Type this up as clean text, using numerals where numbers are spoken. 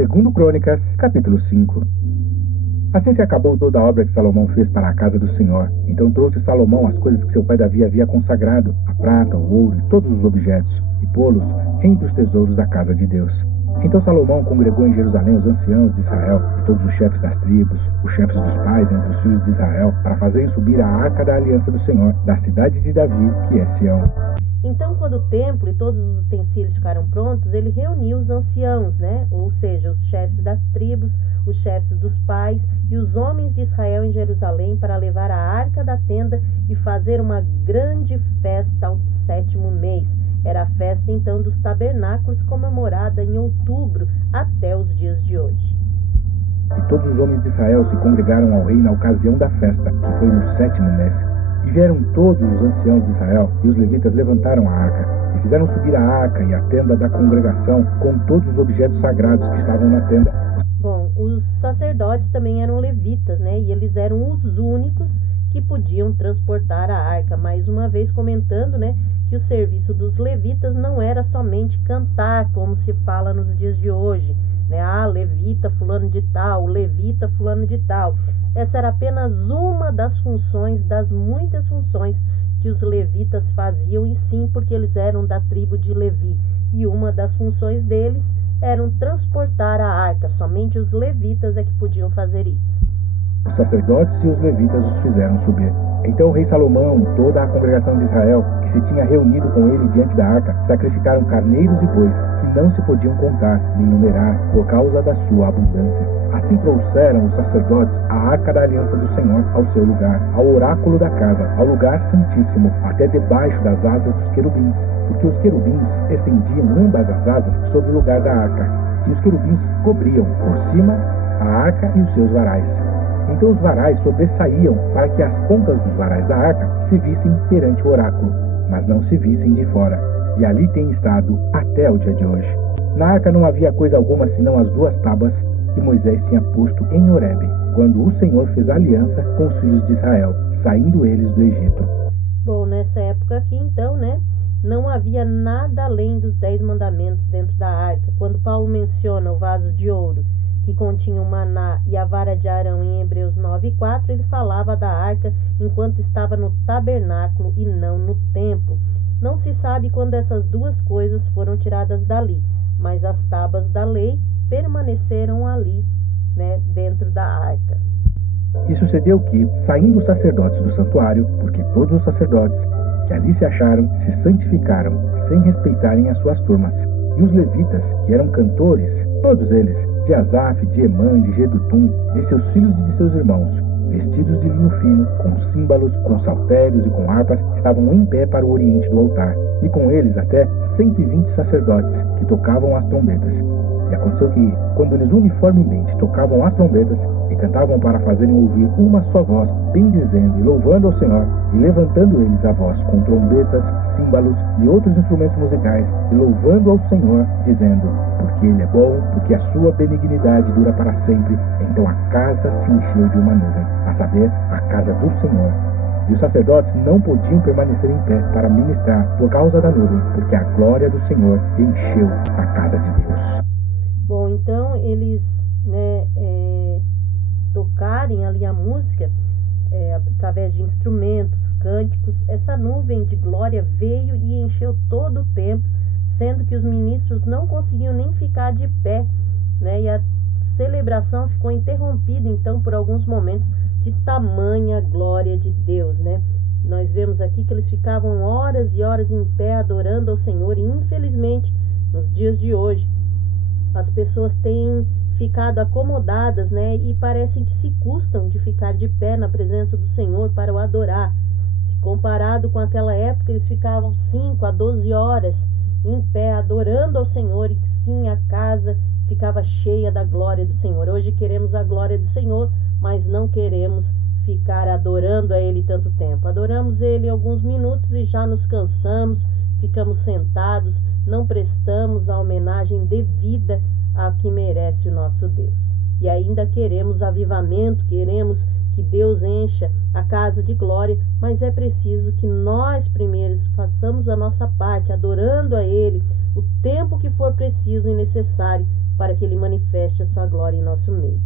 Segundo Crônicas, capítulo 5. Assim se acabou toda a obra que Salomão fez para a casa do Senhor. Então trouxe Salomão as coisas que seu pai Davi havia consagrado, a prata, o ouro e todos os objetos, e pô-los entre os tesouros da casa de Deus. Então Salomão congregou em Jerusalém os anciãos de Israel e todos os chefes das tribos, os chefes dos pais entre os filhos de Israel, para fazerem subir a arca da aliança do Senhor, da cidade de Davi, que é Sião. Então, quando o templo e todos os utensílios ficaram prontos, ele reuniu os anciãos, ou seja, os chefes das tribos, os chefes dos pais e os homens de Israel em Jerusalém para levar a arca da tenda e fazer uma grande festa ao 7º mês. Era a festa então dos tabernáculos, comemorada em outubro até os dias de hoje. E todos os homens de Israel se congregaram ao rei na ocasião da festa, que foi no 7º mês. E vieram todos os anciãos de Israel, e os levitas levantaram a arca, e fizeram subir a arca e a tenda da congregação, com todos os objetos sagrados que estavam na tenda. Bom, os sacerdotes também eram levitas, e eles eram os únicos que podiam transportar a arca. Mais uma vez comentando, que o serviço dos levitas não era somente cantar, como se fala nos dias de hoje, levita fulano de tal, levita fulano de tal. Essa era apenas uma das funções, das muitas funções que os levitas faziam, e sim porque eles eram da tribo de Levi. E uma das funções deles eram transportar a arca. Somente os levitas é que podiam fazer isso. Os sacerdotes e os levitas os fizeram subir. Então o rei Salomão e toda a congregação de Israel, que se tinha reunido com ele diante da arca, sacrificaram carneiros e bois, que não se podiam contar nem numerar, por causa da sua abundância. Assim trouxeram os sacerdotes a arca da aliança do Senhor ao seu lugar, ao oráculo da casa, ao lugar santíssimo, até debaixo das asas dos querubins, porque os querubins estendiam ambas as asas sobre o lugar da arca, e os querubins cobriam por cima a arca e os seus varais. Então os varais sobressaíam para que as pontas dos varais da arca se vissem perante o oráculo, mas não se vissem de fora, e ali tem estado até o dia de hoje. Na arca não havia coisa alguma senão as 2 tábuas que Moisés tinha posto em Horebe, quando o Senhor fez aliança com os filhos de Israel, saindo eles do Egito. Bom, nessa época aqui então, não havia nada além dos 10 mandamentos dentro da arca. Quando Paulo menciona o vaso de ouro que continha o maná e a vara de Arão em Hebreus 9:4, ele falava da arca enquanto estava no tabernáculo e não no templo. Não se sabe quando essas 2 coisas foram tiradas dali, mas as tábuas da lei permaneceram ali, dentro da arca. E sucedeu que, saindo os sacerdotes do santuário, porque todos os sacerdotes que ali se acharam se santificaram, sem respeitarem as suas turmas, e os levitas, que eram cantores, todos eles, de Asaf, de Emã, de Jedutum, de seus filhos e de seus irmãos, vestidos de linho fino, com símbolos, com saltérios e com harpas, estavam em pé para o oriente do altar, e com eles até 120 sacerdotes, que tocavam as trombetas. E aconteceu que, quando eles uniformemente tocavam as trombetas e cantavam para fazerem ouvir uma só voz, bendizendo e louvando ao Senhor, e levantando eles a voz com trombetas, símbolos e outros instrumentos musicais, e louvando ao Senhor, dizendo: porque Ele é bom, porque a sua benignidade dura para sempre, então a casa se encheu de uma nuvem, a saber, a casa do Senhor. E os sacerdotes não podiam permanecer em pé para ministrar por causa da nuvem, porque a glória do Senhor encheu a casa de Deus. Bom, então eles tocarem ali a música através de instrumentos, cânticos. Essa nuvem de glória veio e encheu todo o templo, sendo que os ministros não conseguiam nem ficar de pé, e a celebração ficou interrompida então por alguns momentos de tamanha glória de Deus, Nós vemos aqui que eles ficavam horas e horas em pé adorando ao Senhor, e infelizmente nos dias de hoje as pessoas têm ficado acomodadas, e parecem que se custam de ficar de pé na presença do Senhor para o adorar. Se comparado com aquela época, eles ficavam 5 a 12 horas em pé adorando ao Senhor, e sim, a casa ficava cheia da glória do Senhor. Hoje queremos a glória do Senhor, mas não queremos ficar adorando a Ele tanto tempo. Adoramos Ele alguns minutos e já nos cansamos, ficamos sentados, não prestamos a homenagem devida a que merece o nosso Deus. E ainda queremos avivamento, queremos que Deus encha a casa de glória, mas é preciso que nós primeiro façamos a nossa parte, adorando a Ele o tempo que for preciso e necessário para que Ele manifeste a sua glória em nosso meio.